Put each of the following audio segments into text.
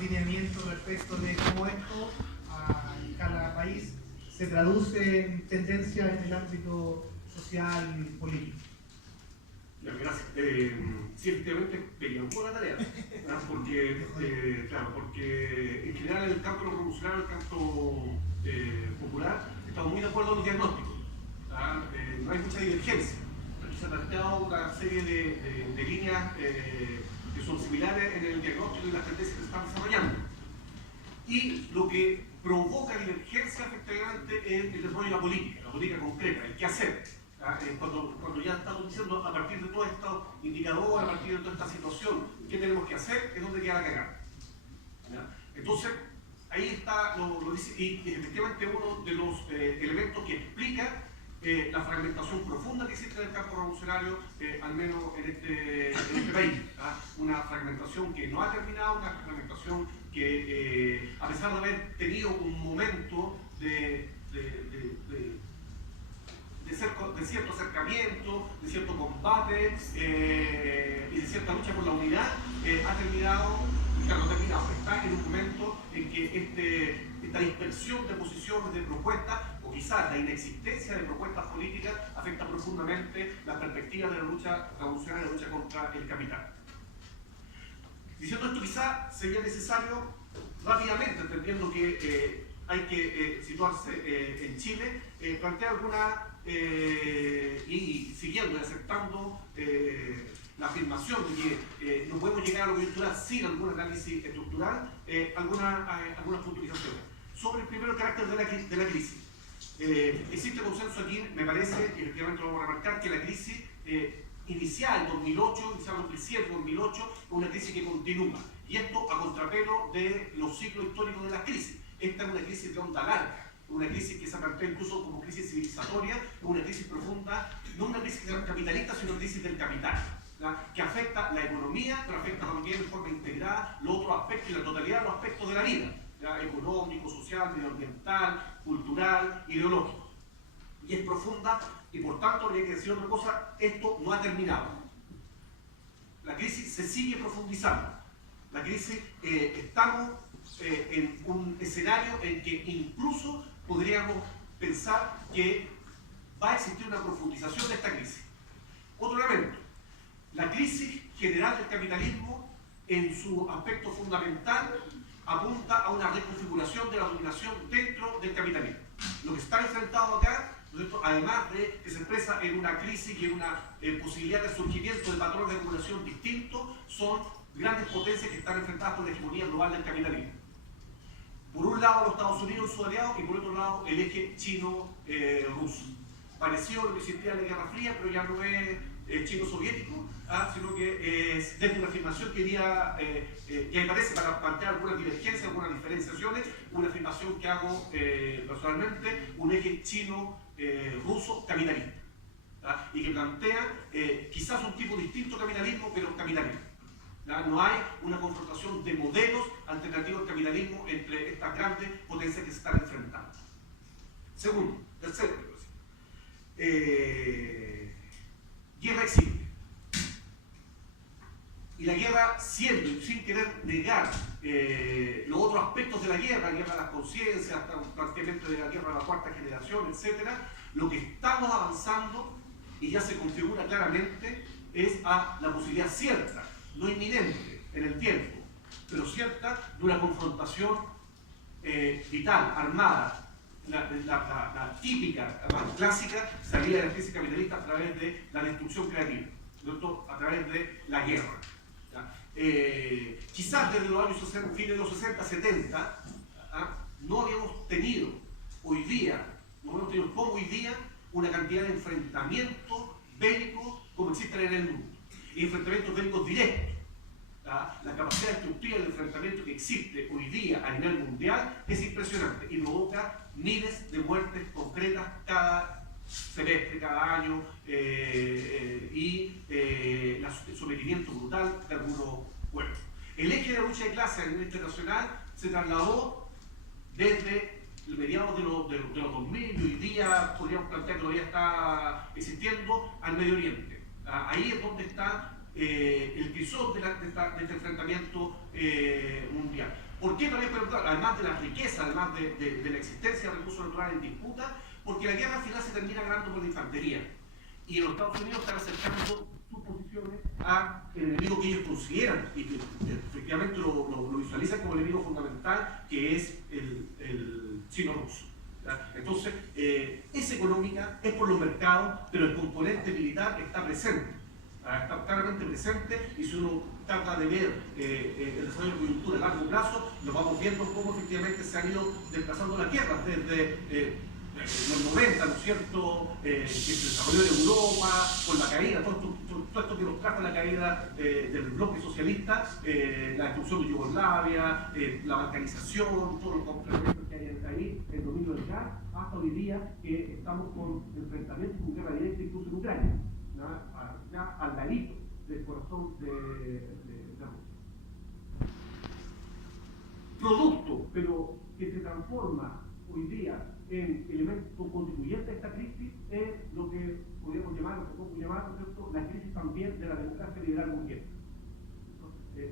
lineamientos respecto de cómo esto, a escala país, se traduce en tendencias en el ámbito social y político. Gracias. Sí, efectivamente, pequeño un poco la tarea, ¿no? porque en general el campo revolucionario, el campo popular, estamos muy de acuerdo en los diagnósticos. No hay mucha divergencia. Aquí se ha planteado una serie de líneas que son similares en el diagnóstico y las tendencias que se están desarrollando. Y lo que provoca divergencia efectivamente es el desarrollo de la política concreta, el qué hacer. Cuando ya estamos diciendo a partir de todos estos indicadores, a partir de toda esta situación, qué tenemos que hacer, es donde queda la cagada. Entonces, ahí está, lo dice, y efectivamente uno de los elementos que explica la fragmentación profunda que existe en el campo revolucionario, al menos en este país. Una fragmentación que no ha terminado, una fragmentación que, a pesar de haber tenido un momento de cierto acercamiento, de cierto combate y de cierta lucha por la unidad, ha terminado, claro, no ha terminado, está en un momento en que esta dispersión de posiciones, de propuestas, o quizás la inexistencia de propuestas políticas, afecta profundamente las perspectivas de la lucha revolucionaria, de la lucha contra el capital. Diciendo esto, quizás sería necesario rápidamente, entendiendo que hay que situarse en Chile, plantear alguna, y siguiendo y aceptando la afirmación de que no podemos llegar a lo coyuntural sin algún análisis estructural, algunas puntualizaciones. Sobre el primero, el carácter de la crisis. Existe consenso aquí, me parece, y efectivamente lo vamos a remarcar, que la crisis inicial 2008, inicial 2007, 2008, es una crisis que continúa. Y esto a contrapelo de los ciclos históricos de las crisis. Esta es una crisis de onda larga, una crisis que se plantea incluso como crisis civilizatoria, una crisis profunda, no una crisis capitalista, sino una crisis del capital, que afecta la economía, pero afecta también de forma integrada los otros aspectos y la totalidad de los aspectos de la vida, económico, social, medioambiental, cultural, ideológico. Y es profunda, y por tanto, habría que decir otra cosa, esto no ha terminado. La crisis se sigue profundizando. La crisis, estamos en un escenario en que incluso podríamos pensar que va a existir una profundización de esta crisis. Otro elemento, la crisis general del capitalismo en su aspecto fundamental apunta a una reconfiguración de la dominación dentro del capitalismo. Lo que está enfrentado acá, además de que se expresa en una crisis y en una posibilidad de surgimiento de patrones de dominación distintos, son grandes potencias que están enfrentadas por la hegemonía global del capitalismo. Por un lado los Estados Unidos y sus aliados, y por otro lado el eje chino-ruso. Parecido a lo que existía en la Guerra Fría, pero ya no es chino-soviético, sino que es desde una afirmación que me parece, para plantear algunas divergencias, algunas diferenciaciones, una afirmación que hago personalmente, un eje chino-ruso capitalista, y que plantea quizás un tipo distinto de capitalismo, pero capitalismo. No hay una confrontación de modelos alternativos al capitalismo entre estas grandes potencias que se están enfrentando. Segundo, tercero, guerra existe. Y la guerra, siendo, sin querer negar los otros aspectos de la guerra de las conciencias, hasta un planteamiento de la guerra de la cuarta generación, etc., lo que estamos avanzando, y ya se configura claramente, es a la posibilidad cierta, no inminente en el tiempo, pero cierta, de una confrontación vital, armada, la típica, más clásica salida de la crisis capitalista a través de la destrucción creativa, a través de la guerra. Quizás desde los años 60, fines de los 60, 70, no habíamos tenido hoy día, como hoy día, una cantidad de enfrentamientos bélicos como existen en el mundo. Y enfrentamientos bélicos directos. La capacidad destructiva del enfrentamiento que existe hoy día a nivel mundial es impresionante y provoca miles de muertes concretas cada semestre, cada año, y el sometimiento brutal de algunos pueblos. El eje de la lucha de clase a nivel internacional se trasladó desde el mediados de los 2000, y hoy día podríamos plantear que todavía está existiendo, al Medio Oriente. Ahí es donde está el crisol de este enfrentamiento mundial. ¿Por qué también? Además de la riqueza, además de la existencia de recursos naturales en disputa, porque la guerra al final se termina ganando por la infantería. Y los Estados Unidos están acercando sus posiciones al enemigo que ellos consideran y que efectivamente lo visualizan como el enemigo fundamental, que es el chino ruso. Entonces, es económica, es por los mercados, pero el componente militar está presente. Está claramente presente, y si uno trata de ver el desarrollo de coyuntura a largo plazo, nos vamos viendo cómo efectivamente se han ido desplazando las guerras desde los 90, ¿no es cierto?, que se desarrolló en Europa, con la caída, todo esto que nos trajo la caída del bloque socialista, la destrucción de Yugoslavia, la balcanización, todos los complementos que hay ahí, el dominio del gas, hasta hoy día que estamos con enfrentamientos con guerra directa incluso en Ucrania, ya al ladito del corazón de Rusia. Producto, pero que se transforma hoy día en elemento constituyente de esta crisis, es lo que podríamos llamar, o podemos llamar, ¿cierto?, la crisis también de la democracia liberal burguesa.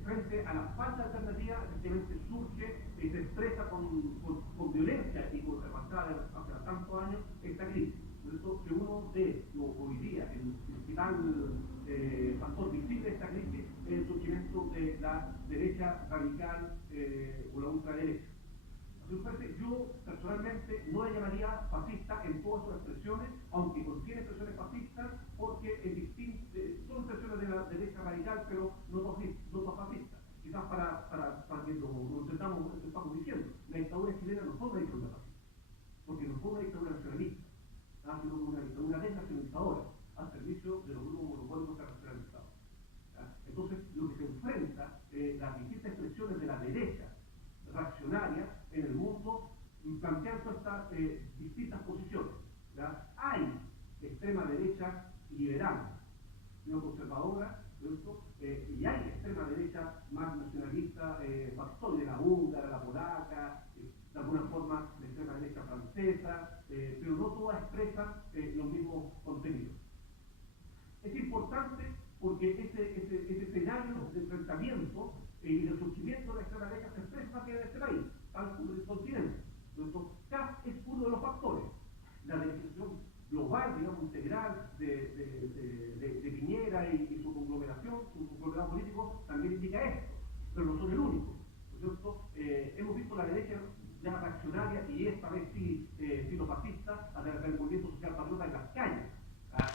Frente a la falta de alternativa, efectivamente surge y se expresa con violencia y con arrastrada hace tantos años esta crisis. Por eso, que uno de hoy día, el principal factor visible de esta crisis es el surgimiento de la derecha radical o la ultraderecha. Yo personalmente no la llamaría fascista en todas sus expresiones, aunque contiene expresiones fascistas, porque son expresiones de la derecha radical, pero no fascistas. Quizás para que lo estamos diciendo, la dictadura chilena no fue una dictadura fascista, porque no fue una dictadura nacionalista, sino una dictadura desnacionalizadora, al servicio de los grupos monopólicos internacionalizados. Entonces, lo que se enfrenta, las distintas expresiones de la derecha reaccionaria en el mundo, planteando estas distintas posiciones. Hay extrema derecha liberal, neoconservadora, y hay extrema derecha más nacionalista, factor de la húngara, la polaca, de alguna forma la extrema derecha francesa, pero no todas expresan los mismos contenidos. Es importante porque ese escenario de enfrentamiento y el surgimiento de la extrema derecha se expresa aquí en este país, tal como en el continente. Entonces, CAS es uno de los factores. La legislación global, digamos, integral de Piñera y su conglomeración, su conglomerado político, también indica esto, pero no son el único. ¿No es cierto? Hemos visto la derecha ya reaccionaria, y esta vez sí filofascista, a través del movimiento social patriota en las calles.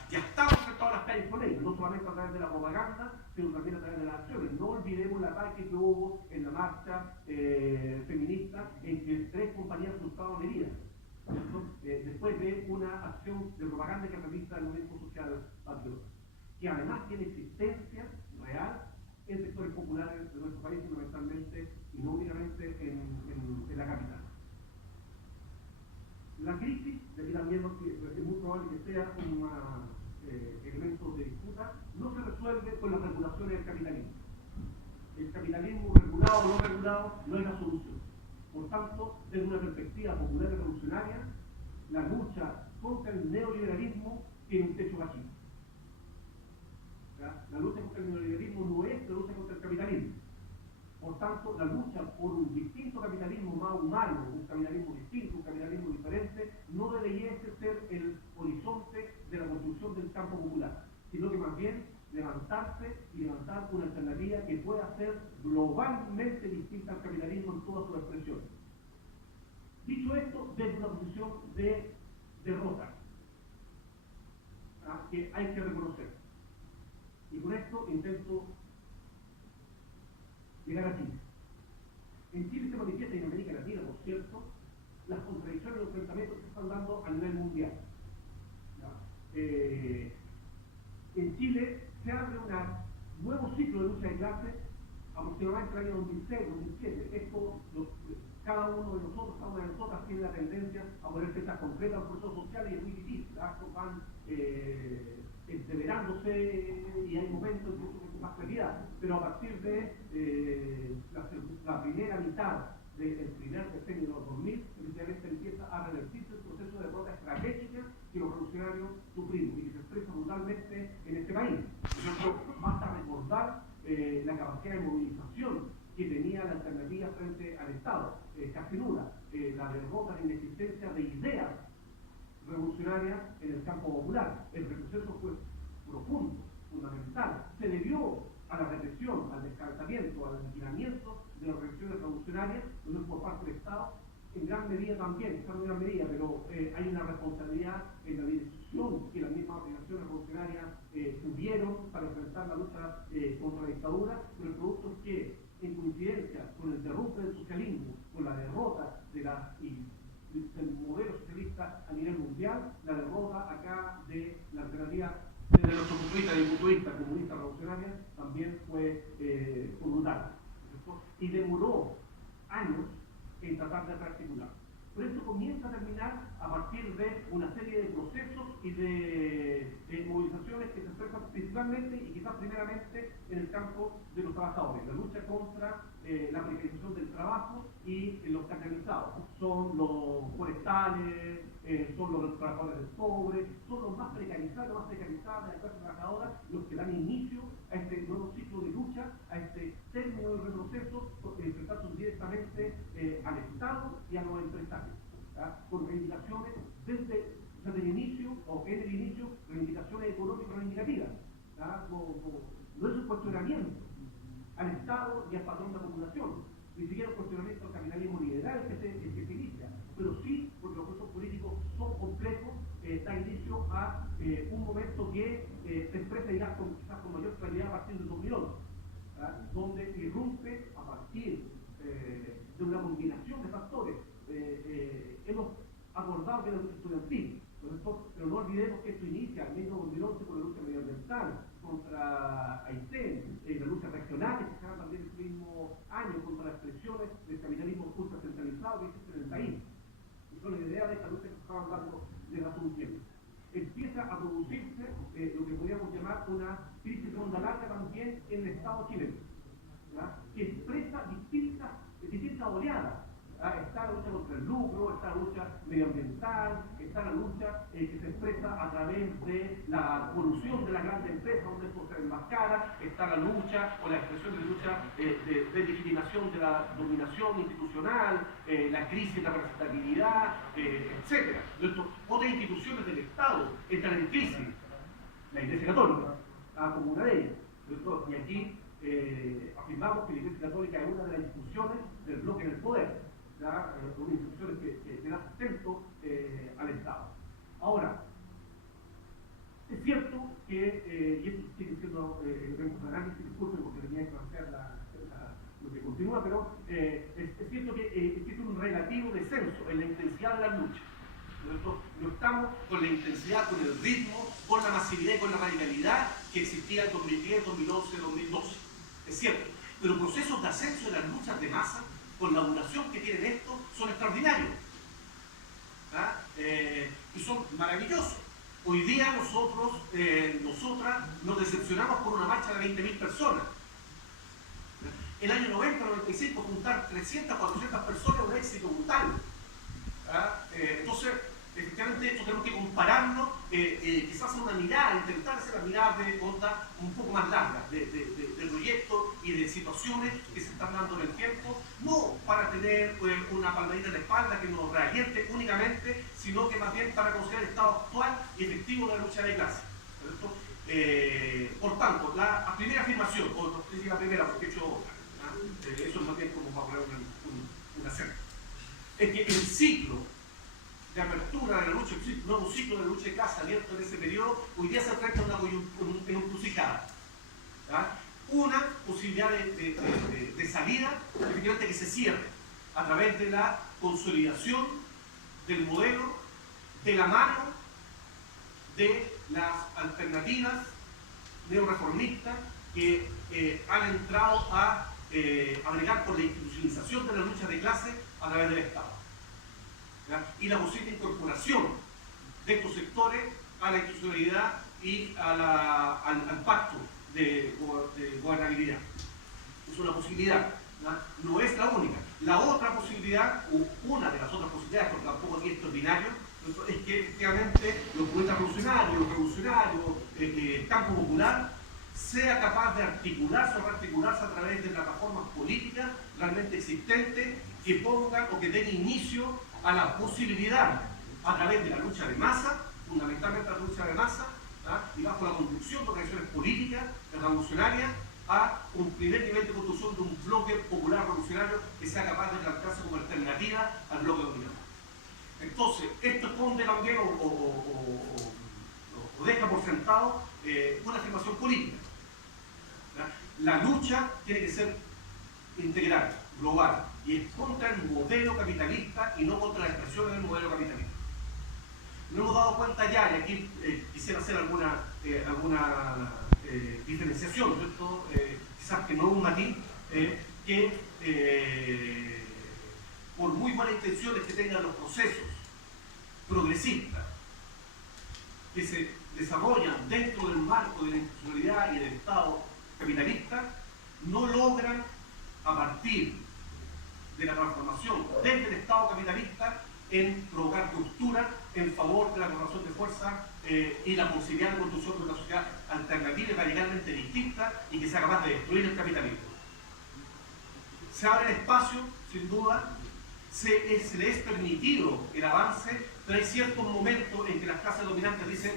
Ya estamos en todas las calles con ellos, no solamente a través de la propaganda, sino también a través de las acciones. No olvidemos el ataque que hubo en la marcha feminista, en que 3 compañeras resultaron heridas, después de una acción de propaganda que realiza el movimiento social patriota, que además tiene existencia real en sectores populares de nuestro país, fundamentalmente y no únicamente en la capital. La crisis, de aquí también es muy probable que sea un elemento de disputa, no se resuelve con las regulaciones del capitalismo. El capitalismo regulado o no regulado no es la solución. Por tanto, desde una perspectiva popular y revolucionaria, la lucha contra el neoliberalismo tiene un techo bajito. La lucha contra el neoliberalismo no es la lucha contra el capitalismo. Por tanto, la lucha por un distinto capitalismo más humano, un capitalismo distinto, un capitalismo diferente, no debería ser el horizonte de la construcción del campo popular, sino que más bien levantarse y levantar una alternativa que pueda ser globalmente distinta al capitalismo en todas sus expresiones. Dicho esto, desde una posición de derrota, que hay que reconocer. Y con esto intento llegar a Chile. En Chile se manifiesta, y en América Latina, por cierto, las contradicciones y los enfrentamientos que se están dando a nivel mundial. En Chile se abre un nuevo ciclo de lucha de clases aproximadamente el año 2006-2007. Esto, cada uno de nosotros, cada una de nosotras tiene la tendencia a poner fechas concretas al proceso social, y es muy difícil. Estos van entreverándose y hay momentos en que con más claridad, pero a partir de la primera mitad del primer decenio de los 2000, efectivamente empieza a revertirse el proceso de derrota estratégica que los revolucionarios sufrimos y que se expresa brutalmente en este país. Basta recordar la capacidad de movilización que tenía la alternativa frente al Estado, casi nula, la derrota, la inexistencia de ideas revolucionarias en el campo popular. El retroceso fue profundo, fundamental, se debió a la represión, al descartamiento, al aniquilamiento de las organizaciones revolucionarias, no por parte del Estado, en gran medida también, está en gran medida, pero hay una responsabilidad en la dirección que las mismas organizaciones revolucionarias tuvieron para enfrentar la lucha contra la dictadura, pero el producto es que, en coincidencia con el derrumbe del socialismo, con la derrota del modelo socialista a nivel mundial, la derrota acá de la alternativa desde nuestro punto de vista, del punto de vista comunista revolucionaria, también fue brutal, ¿cierto? Y demoró años en tratar de rearticular. Pero esto comienza a terminar a partir de una serie de procesos y de movilizaciones que se expresan principalmente y quizás primeramente en el campo de los trabajadores. La lucha contra la precarización del trabajo y los carbonizados. Son los forestales, son los trabajadores del cobre, son los más precarizados de la clase trabajadora, los que dan inicio a este nuevo ciclo de lucha, a este término del retroceso, enfrentándose directamente al Estado y a los empresarios, ¿verdad? Con reivindicaciones desde el inicio, o en el inicio, reivindicaciones económicas reivindicativas, no es un cuestionamiento al Estado y al patrón de acumulación, ni siquiera un cuestionamiento al capitalismo liberal que se inicia, pero sí, porque los procesos políticos son complejos, da inicio a un momento que se expresa quizás con mayor claridad a partir del 2011, donde irrumpe a partir de una combinación de factores. Hemos abordado que la lucha estudiantil, pero no olvidemos que esto inicia al mismo 2011 con la lucha medioambiental contra Aysén, la lucha regional que se da también ese mismo año contra las presiones del capitalismo ultra centralizado que existe en el país. Y son la idea de esta lucha que estaba hablando desde hace un tiempo. Empieza a producirse lo que podríamos llamar una crisis de onda larga también en el Estado chileno, ¿verdad? Que expresa distintas oleadas. Está la lucha contra el lucro, está la lucha medioambiental, está la lucha que se expresa a través de la corrupción de las grandes empresas, donde esto se enmascara, está la lucha o la expresión de lucha de legitimación de la dominación institucional, la crisis de la representatividad, etc. Otras instituciones del Estado entran en crisis, la Iglesia Católica, como una de ellas. Y aquí afirmamos que la Iglesia Católica es una de las instituciones del bloque en el poder. Son instituciones que dan sustento al Estado. Ahora, es cierto que, y esto sigue siendo vemos el análisis, disculpen porque tenía que plantear lo que continúa, pero es cierto que existe un relativo descenso en la intensidad de las luchas. No estamos con la intensidad, con el ritmo, con la masividad y con la radicalidad que existía en 2010, 2011, 2012. Es cierto, pero procesos de ascenso de las luchas de masa, con la duración que tienen estos, son extraordinarios y son maravillosos. Hoy día nosotras nos decepcionamos por una marcha de 20.000 personas. El año 90-95 juntar 300, 400 personas es un éxito brutal. Entonces, efectivamente, esto tenemos que compararnos, quizás hacer una mirada, intentar hacer una mirada de onda un poco más larga de proyectos y de situaciones que se están dando en el tiempo, no para tener una palmadita en la espalda que nos realiente únicamente, sino que más bien para considerar el estado actual y efectivo de la lucha de clase. Por tanto, la primera afirmación, o no sé si la primera porque he hecho otra, eso es más bien como para poner una cena, es que el ciclo de apertura de la lucha, el nuevo ciclo de la lucha de clase abierto en ese periodo, hoy día se enfrenta a una encrucijada. Una posibilidad de salida, efectivamente que se cierre a través de la consolidación del modelo de la mano de las alternativas neoreformistas que han entrado a bregar por la institucionalización de la lucha de clase a través del Estado. Y la posible incorporación de estos sectores a la institucionalidad y al pacto de gobernabilidad. Es una posibilidad, no es la única. La otra posibilidad, o una de las otras posibilidades, porque tampoco aquí es extraordinario, es que efectivamente los poetas revolucionarios, el campo popular, sea capaz de articularse o rearticularse a través de plataformas políticas realmente existentes que pongan o que den inicio a la posibilidad, a través de la lucha de masa, fundamentalmente la lucha de masa, y bajo la conducción de organizaciones políticas revolucionarias, a un primer nivel de construcción de un bloque popular revolucionario que sea capaz de plantearse como alternativa al bloque dominante. Entonces, esto esconde también o deja por sentado una afirmación política. La lucha tiene que ser integral, global, y es contra el modelo capitalista y no contra las expresiones del modelo capitalista. No hemos dado cuenta ya, y aquí quisiera hacer alguna diferenciación, ¿cierto? Quizás que no un matiz, que por muy buenas intenciones que tengan los procesos progresistas que se desarrollan dentro del marco de la institucionalidad y del Estado capitalista, no logran, a partir de la transformación desde el Estado capitalista, en provocar ruptura en favor de la correlación de fuerza y la posibilidad de construcción de una sociedad alternativa y radicalmente distinta y que sea capaz de destruir el capitalismo. Se abre el espacio, sin duda, se le es permitido el avance, pero hay ciertos momentos en que las clases dominantes dicen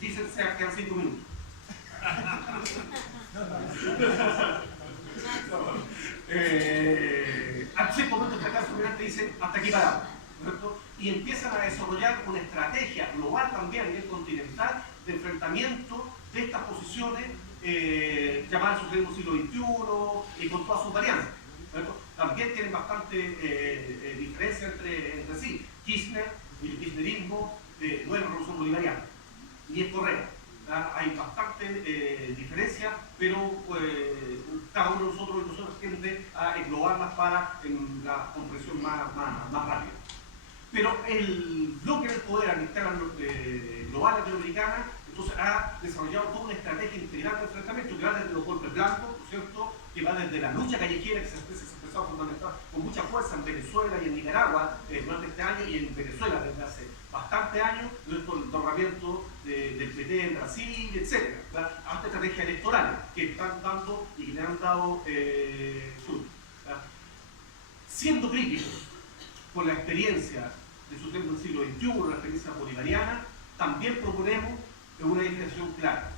se quedan 5 minutos. Hay ciertos momentos en que las clases dominantes dicen hasta aquí paramos, ¿cierto? Y empiezan a desarrollar una estrategia global también a nivel continental de enfrentamiento de estas posiciones llamadas socialismo siglo XXI y con todas sus variantes, ¿cierto? También tienen bastante diferencia entre sí. Kirchner y el kirchnerismo no es la revolución bolivariana, ni es Correa. Hay bastante diferencia, pero cada uno de nosotros y nosotros tiende a englobarlas para la comprensión más rápida. Pero el bloque del poder a escala global latinoamericana entonces ha desarrollado toda una estrategia integral de enfrentamiento que va desde los golpes blancos, ¿no es cierto?, que va desde la lucha callejera que se ha expresado fundamental con mucha fuerza en Venezuela y en Nicaragua durante este año, y en Venezuela desde hace bastante años, el derrotamiento del PT en Brasil, etc. Hasta estrategias electorales que están dando y que le han dado fruto. Siendo críticos con la experiencia de su tiempo del siglo XXI, la experiencia bolivariana, también proponemos una diferenciación clara.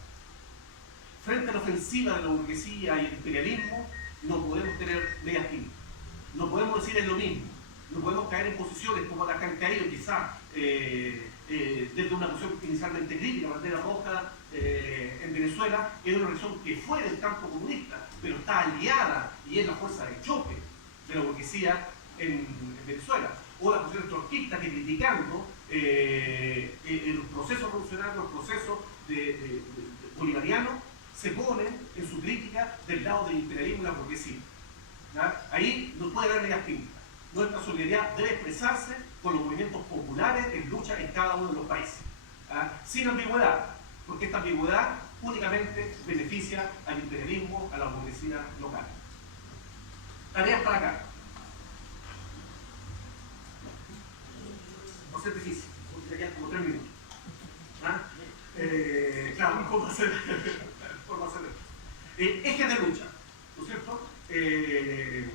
Frente a la ofensiva de la burguesía y el imperialismo, no podemos tener medias tintas. No podemos decir es lo mismo. No podemos caer en posiciones como las que han caído, quizás desde una posición inicialmente crítica, la bandera roja en Venezuela, que es una organización que fue del campo comunista, pero está aliada y es la fuerza de choque de la burguesía en Venezuela. O las posiciones trotskistas que, criticando el proceso revolucionario, el proceso bolivariano, se ponen en su crítica del lado del imperialismo y la burguesía. ¿Ya? Ahí no puede haber medias tintas. Nuestra solidaridad debe expresarse con los movimientos populares en lucha en cada uno de los países. ¿Ya? Sin ambigüedad, porque esta ambigüedad únicamente beneficia al imperialismo, a la burguesía local. Tareas para acá. Va a ser difícil, porque ya quedan como 3 minutos. Claro, ¿cómo hacer? Ejes de lucha, ¿no es cierto? El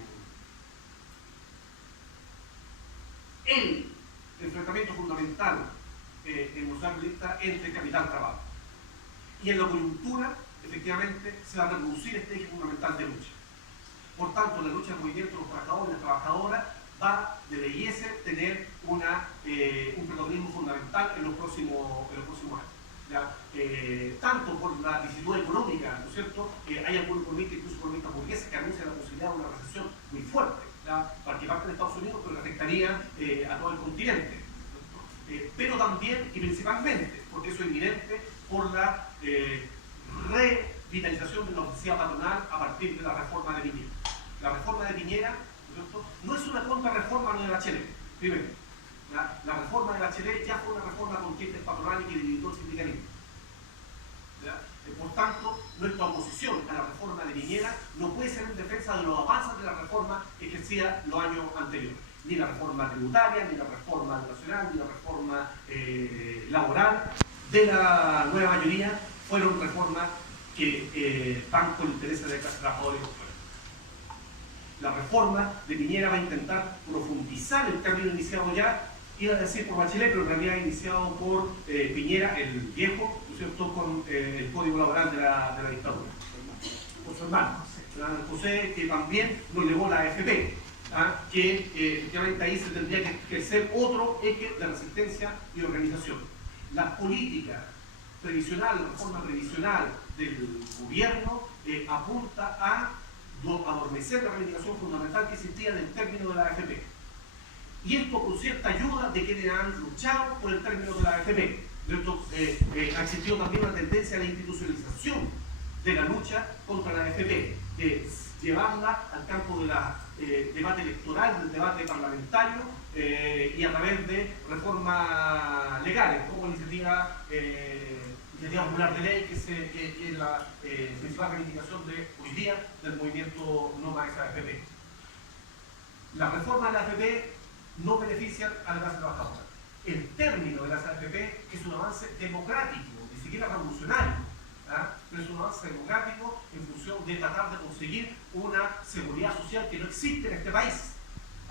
enfrentamiento fundamental en los analistas entre capital y trabajo. Y en la coyuntura, efectivamente, se va a reproducir este eje fundamental de lucha. Por tanto, la lucha del movimiento de los trabajadores y las trabajadoras debiese tener un protagonismo fundamental en los próximos años. ¿Ya? Tanto por la vicisitud económica, ¿no es cierto? Hay algunos economistas, incluso economistas burgueses, que anuncian la posibilidad de una recesión muy fuerte, ¿ya? Para que parte de Estados Unidos, pero que afectaría a todo el continente. Pero también y principalmente, porque eso es inminente, por la revitalización de la oficina patronal a partir de la reforma de Piñera. La reforma de Piñera, ¿no es cierto?, no es una contrarreforma de Bachelet, primero. La reforma de Bachelet ya fue una reforma con tintes patronales que debilitó el sindicalismo. Por tanto, nuestra oposición a la reforma de Piñera no puede ser en defensa de los avances de la reforma que ejercía los años anteriores. Ni la reforma tributaria, ni la reforma nacional, ni la reforma laboral de la nueva mayoría fueron reformas que van con intereses de clase trabajadora y popular. La reforma de Piñera va a intentar profundizar el camino iniciado ya, iba a decir por Bachelet, pero en realidad iniciado por Piñera, el viejo, ¿no es cierto?, con el código laboral de la dictadura. Por su hermano, José, que también lo llevó la AFP, que efectivamente ahí se tendría que ser otro eje de resistencia y organización. La política previsional, la reforma previsional del gobierno apunta a adormecer la reivindicación fundamental que existía del término de la AFP. Y esto con cierta ayuda de quienes han luchado por el término de la AFP. Ha existido también una tendencia a la institucionalización de la lucha contra la AFP, de llevarla al campo del debate electoral, del debate parlamentario y a través de reformas legales, como iniciativa popular de ley, que es la principal reivindicación de hoy día del movimiento No Más AFP. La reforma de la AFP no beneficia a la clase trabajadora. El término de las AFP es un avance democrático, ni siquiera revolucionario, pero es un avance democrático en función de tratar de conseguir una seguridad social que no existe en este país.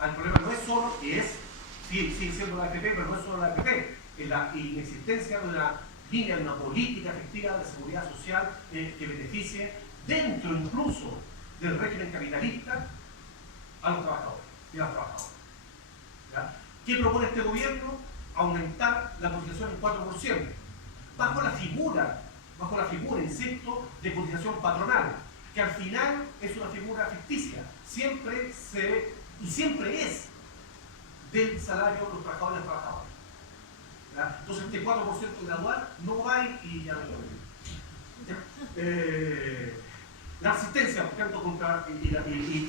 El problema no es solo, sigue siendo la AFP, pero no es solo la AFP, es la inexistencia de una línea, de una política efectiva de seguridad social que beneficie dentro incluso del régimen capitalista a los trabajadores y a las trabajadoras. ¿Qué propone este gobierno? Aumentar la cotización en 4%, bajo la figura, insisto, de cotización patronal, que al final es una figura ficticia, siempre es del salario de los trabajadores y las trabajadoras. Entonces este 4% gradual no va y ya lo la resistencia, por ejemplo, contra y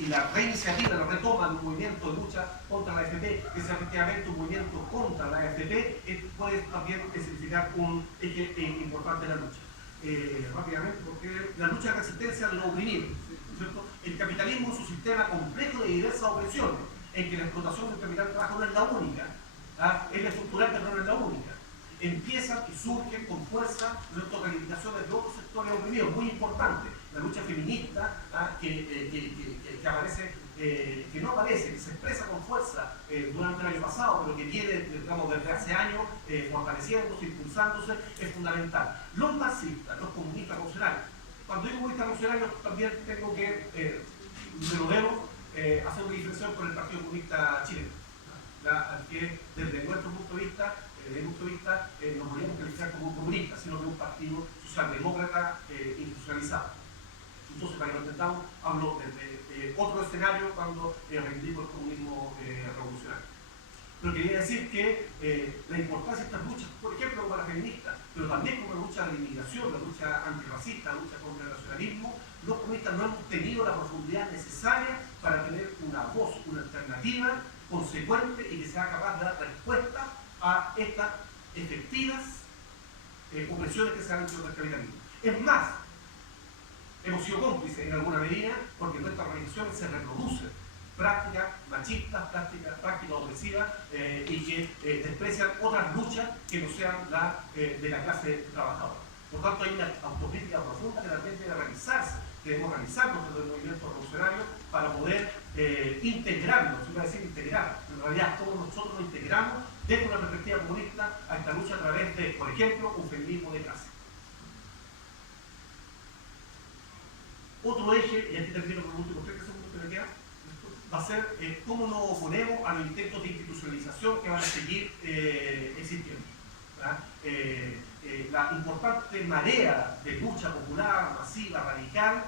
la reiniciativa, la retoma del movimiento de lucha contra la AFP, que es efectivamente un movimiento contra la AFP, puede también significar un eje importante de la lucha. Rápidamente, porque la lucha de resistencia de los oprimidos, ¿cierto? El capitalismo es un sistema complejo de diversas opresiones, en que la explotación del capital de trabajo no es la única, es la estructural, pero no es la única. Empiezan y surgen con fuerza nuestras reivindicaciones de otros sectores oprimidos, muy importantes. La lucha feminista que aparece, que no aparece, que se expresa con fuerza durante el año pasado, pero que viene, digamos, desde hace años fortaleciéndose, impulsándose, es fundamental. Los marxistas, los comunistas revolucionarios. Cuando digo comunistas revolucionarios también tengo que, hacer una diferenciación con el Partido Comunista Chileno, que desde nuestro punto de vista, no podríamos calificar como comunista, sino que un partido socialdemócrata institucionalizado. Entonces, para que lo entendamos, hablo de otro escenario cuando reivindico el comunismo revolucionario. Pero quería decir que la importancia de estas luchas, por ejemplo, como la feminista, pero también como la lucha de la inmigración, la lucha antirracista, la lucha contra el nacionalismo, los comunistas no hemos tenido la profundidad necesaria para tener una voz, una alternativa consecuente y que sea capaz de dar respuesta a estas efectivas opresiones que se han hecho del capitalismo. Es más, hemos sido cómplices en alguna medida porque en nuestras organizaciones se reproducen prácticas machistas, prácticas opresivas y que desprecian otras luchas que no sean la de la clase trabajadora. Por tanto, hay una autocrítica profunda que también debe realizarse, que debemos realizarnos desde el movimiento revolucionario para poder integrarnos, se iba a decir integrar, en realidad todos nosotros nos integramos desde una perspectiva comunista a esta lucha a través de, por ejemplo, un feminismo de clase. Otro eje, y aquí termino con los últimos 30 segundos que me quedan, va a ser cómo nos oponemos a los intentos de institucionalización que van a seguir existiendo. La importante marea de lucha popular, masiva, radical,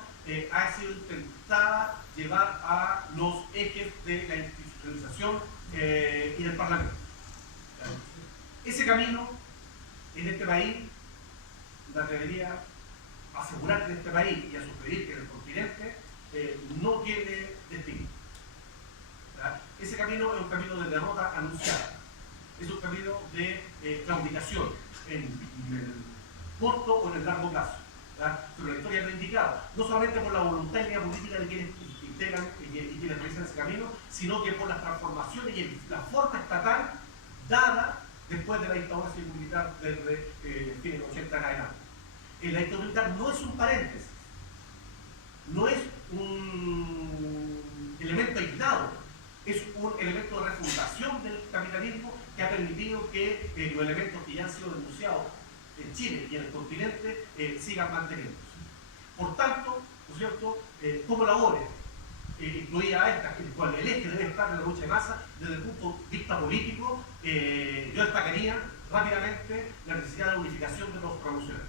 ha sido intentada llevar a los ejes de la institucionalización y del Parlamento. Ese camino en este país, la debería asegurar que en este país y a sugerir que en el continente no tiene destino. Ese camino es un camino de derrota anunciada, es un camino de claudicación en el corto o en el largo plazo. Pero la historia lo ha indicado, no solamente por la voluntad y la política de quienes integran y Chile atraviesa ese camino, sino que por las transformaciones y la forma estatal dada después de la dictadura civil-militar desde fines de los 80 en adelante. La dictadura militar no es un paréntesis, no es un elemento aislado, es un elemento de refundación del capitalismo que ha permitido que los elementos que ya han sido denunciados en Chile y en el continente sigan manteniéndose. Por tanto, ¿no es cierto?, como labores, incluida esta, el cual el eje debe estar en la lucha de masa, desde el punto de vista político, yo destacaría rápidamente la necesidad de la unificación de los revolucionarios,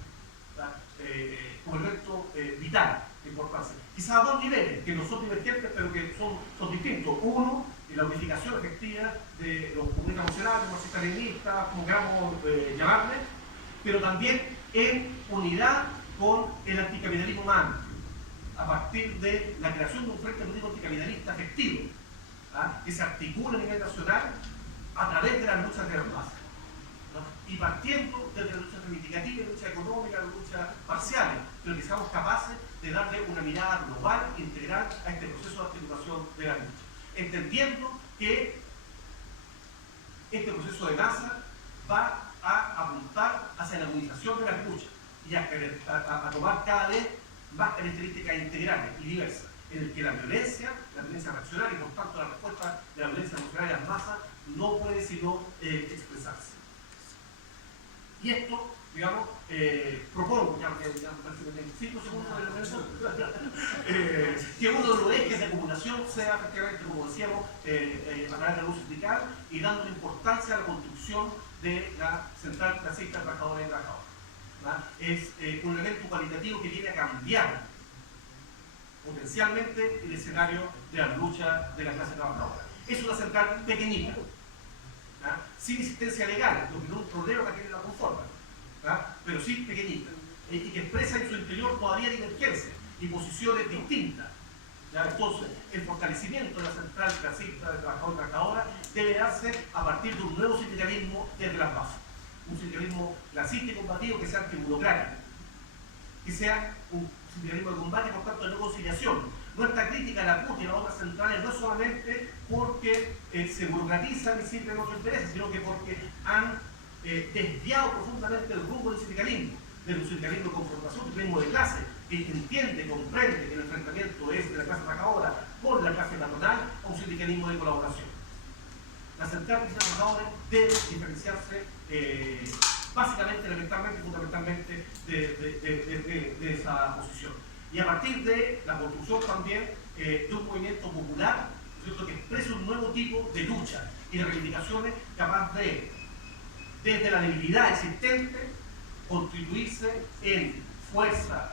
como elemento vital de importancia. Quizás a dos niveles, que no son divergentes, pero que son distintos. Uno, la unificación efectiva de los comunistas revolucionarios, marxistas-leninistas, como queramos llamarle, pero también en unidad con el anticapitalismo humano, a partir de la creación de un frente político anticapitalista efectivo, que se articula a nivel nacional a través de las luchas de las masas, y partiendo desde las luchas reivindicativas, luchas económicas, luchas parciales, pero que seamos capaces de darle una mirada global, integral a este proceso de articulación de la lucha, entendiendo que este proceso de masa va a apuntar hacia la agudización de las luchas y a tomar cada vez más características integrales y diversas, en el que la violencia reaccionaria y por tanto la respuesta de la violencia reaccionaria a las masas no puede sino expresarse. Y esto, digamos, propongo, ya me parece que tengo 5 segundos de lo que uno de los ejes de acumulación sea efectivamente, como decíamos, a través de la luz sindical y dando importancia a la construcción de la central clasista de trabajadores y trabajadoras. Es un elemento cualitativo que viene a cambiar potencialmente el escenario de la lucha de la clase trabajadora. Es una central pequeñita, sin existencia legal, lo que no es un problema para quienes la conforman, pero sí pequeñita, y que expresa en su interior todavía divergencias y posiciones distintas. Entonces, el fortalecimiento de la central clasista de trabajadores y trabajadoras debe darse a partir de un nuevo sindicalismo desde las bases. Un sindicalismo clasista y combativo que sea antiburocrático, que sea un sindicalismo de combate y por tanto de no conciliación. Nuestra crítica a la CUT y a las otras centrales no es solamente porque se burocratizan y sirven otros intereses, sino que porque han desviado profundamente el rumbo del sindicalismo, de un sindicalismo de confrontación, un sindicalismo de clase, que entiende, comprende que el enfrentamiento es de la clase trabajadora con la clase patronal, a un sindicalismo de colaboración. La central de trabajadores debe diferenciarse básicamente, elementalmente, fundamentalmente de esa posición. Y a partir de la construcción también de un movimiento popular, ¿cierto?, que exprese un nuevo tipo de lucha y de reivindicaciones capaz de, desde la debilidad existente, constituirse en fuerza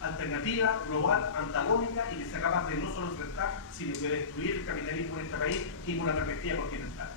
alternativa, global, antagónica y que sea capaz de no solo enfrentar, sino de destruir el capitalismo en este país y con una perspectiva continental.